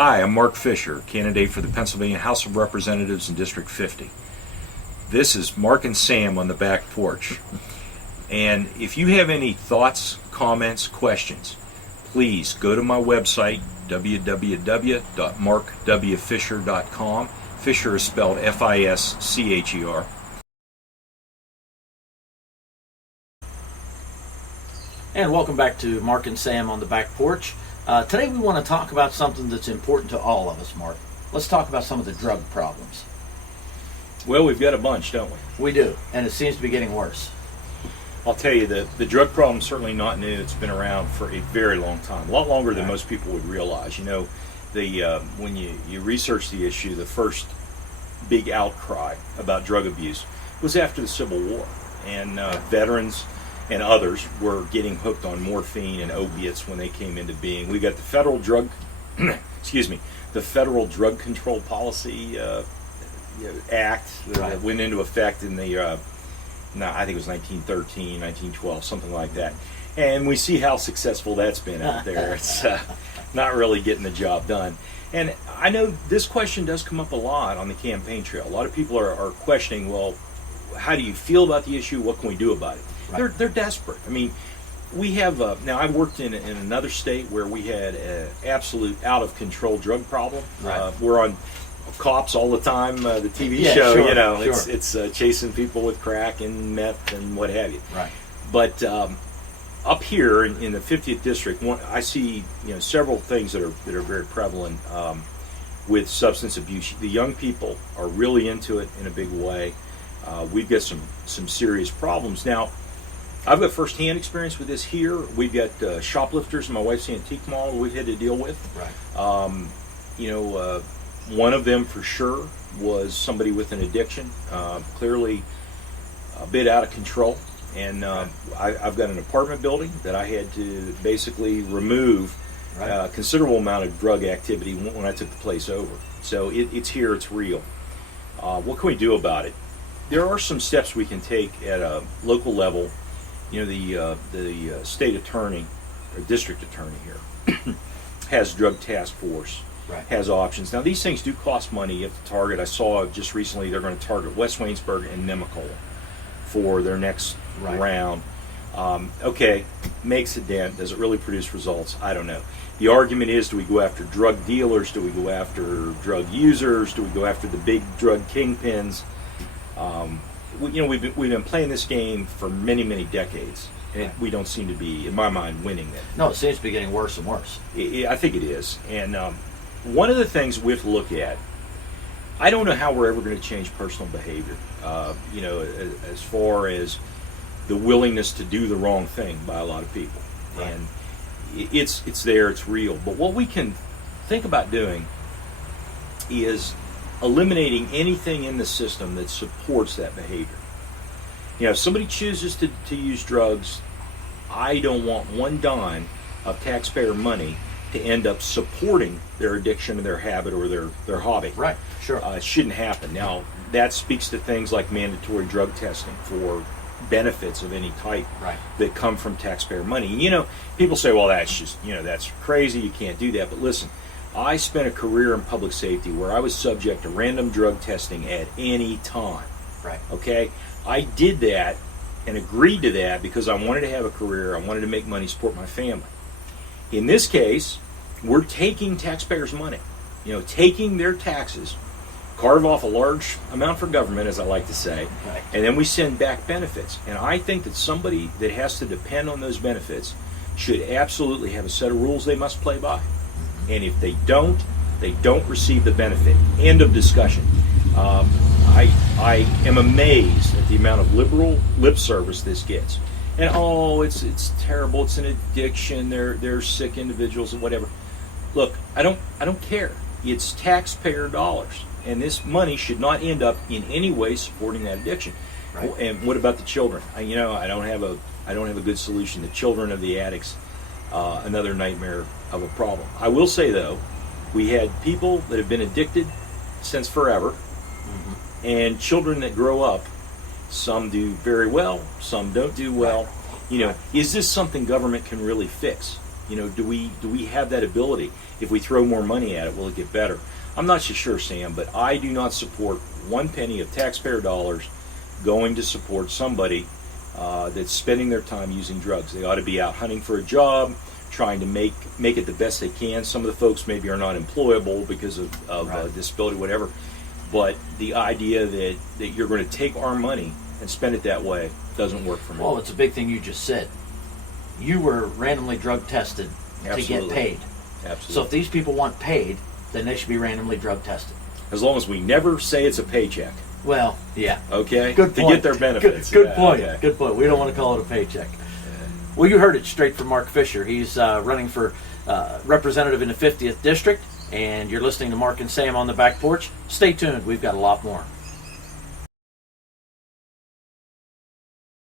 Hi, I'm Mark Fischer, candidate for the Pennsylvania House of Representatives in District 50. This is Mark and Sam on the back porch. And if you have any thoughts, comments, questions, please go to my website, www.markwfischer.com. Fischer is spelled F-I-S-C-H-E-R. And welcome back to Mark and Sam on the back porch. Today we want to talk about something that's important to all of us, Mark. Let's talk about some of the drug problems. Well, we've got a bunch, don't we? We do, and it seems to be getting worse. I'll tell you, the drug problem's certainly not new. It's been around for a very long time, a lot longer than most people would realize. You know, when you research the issue, the first big outcry about drug abuse was after the Civil War, and veterans and others were getting hooked on morphine and opiates when they came into being. We got the federal drug, the Federal Drug Control Policy Act that went into effect in the, I think it was 1913, 1912, something like that. And we see how successful that's been out there. It's not really getting the job done. And I know this question does come up a lot on the campaign trail. A lot of people are questioning, well, how do you feel about the issue? What can we do about it? Right. They're desperate. I mean, we have now. I worked in another state where we had an absolute out of control drug problem. Right. We're on Cops all the time. The TV show, sure, you know, sure. it's chasing people with crack and meth and what have you. Right. But up here in the 50th district, I see several things that are very prevalent with substance abuse. The young people are really into it in a big way. We've got some serious problems now. I've got firsthand experience with this here. We've got shoplifters in my wife's antique mall we've had to deal with. Right. One of them for sure was somebody with an addiction, clearly a bit out of control. And I've got an apartment building that I had to basically remove a considerable amount of drug activity when I took the place over. So it's here, it's real. What can we do about it? There are some steps we can take at a local level. You know, the state attorney, or district attorney here, has drug task force, has options. Now, these things do cost money. You have to target. I saw just recently they're going to target West Waynesburg and Nemacolin for their next round. Okay, makes a dent. Does it really produce results? I don't know. The argument is, do we go after drug dealers? Do we go after drug users? Do we go after the big drug kingpins? We've been playing this game for many decades, and we don't seem to be, in my mind, winning it. No, it seems to be getting worse and worse. I think it is. And one of the things we have to look at, I don't know how we're ever going to change personal behavior. As far as the willingness to do the wrong thing by a lot of people, and it's there, it's real. But what we can think about doing is eliminating anything in the system that supports that behavior. If somebody chooses to use drugs, I don't want one dime of taxpayer money to end up supporting their addiction or their habit or their hobby. Right, sure. It shouldn't happen. Now, that speaks to things like mandatory drug testing for benefits of any type that come from taxpayer money. People say, well, that's just, that's crazy, you can't do that. But listen, I spent a career in public safety where I was subject to random drug testing at any time. Right. Okay? I did that and agreed to that because I wanted to have a career, I wanted to make money, support my family. In this case, we're taking taxpayers' money, taking their taxes, carve off a large amount for government, as I like to say, and then we send back benefits. And I think that somebody that has to depend on those benefits should absolutely have a set of rules they must play by. And if they don't receive the benefit. End of discussion. I am amazed at the amount of liberal lip service this gets. And it's terrible. It's an addiction. They're sick individuals and whatever. Look, I don't care. It's taxpayer dollars, and this money should not end up in any way supporting that addiction. Right. And what about the children? I don't have a good solution. The children of the addicts, another nightmare of a problem. I will say though, we had people that have been addicted since forever, and children that grow up. Some do very well, some don't do well. Is this something government can really fix? Do we have that ability? If we throw more money at it, will it get better? I'm not so sure, Sam, but I do not support one penny of taxpayer dollars going to support somebody that's spending their time using drugs. They ought to be out hunting for a job, trying to make it the best they can. Some of the folks maybe are not employable because of Right. disability, whatever. But the idea that you're going to take our money and spend it that way doesn't work for me. Well, it's a big thing you just said. You were randomly drug tested to get Absolutely. paid. Absolutely. So if these people want paid, then they should be randomly drug tested. As long as we never say it's a paycheck, Well, yeah. okay? Good To point. get their benefits. Good Yeah, point. okay. Good point. We don't want to call it a paycheck. Well, you heard it straight from Mark Fischer. He's running for representative in the 50th district, and you're listening to Mark and Sam on the Back Porch. Stay tuned. We've got a lot more.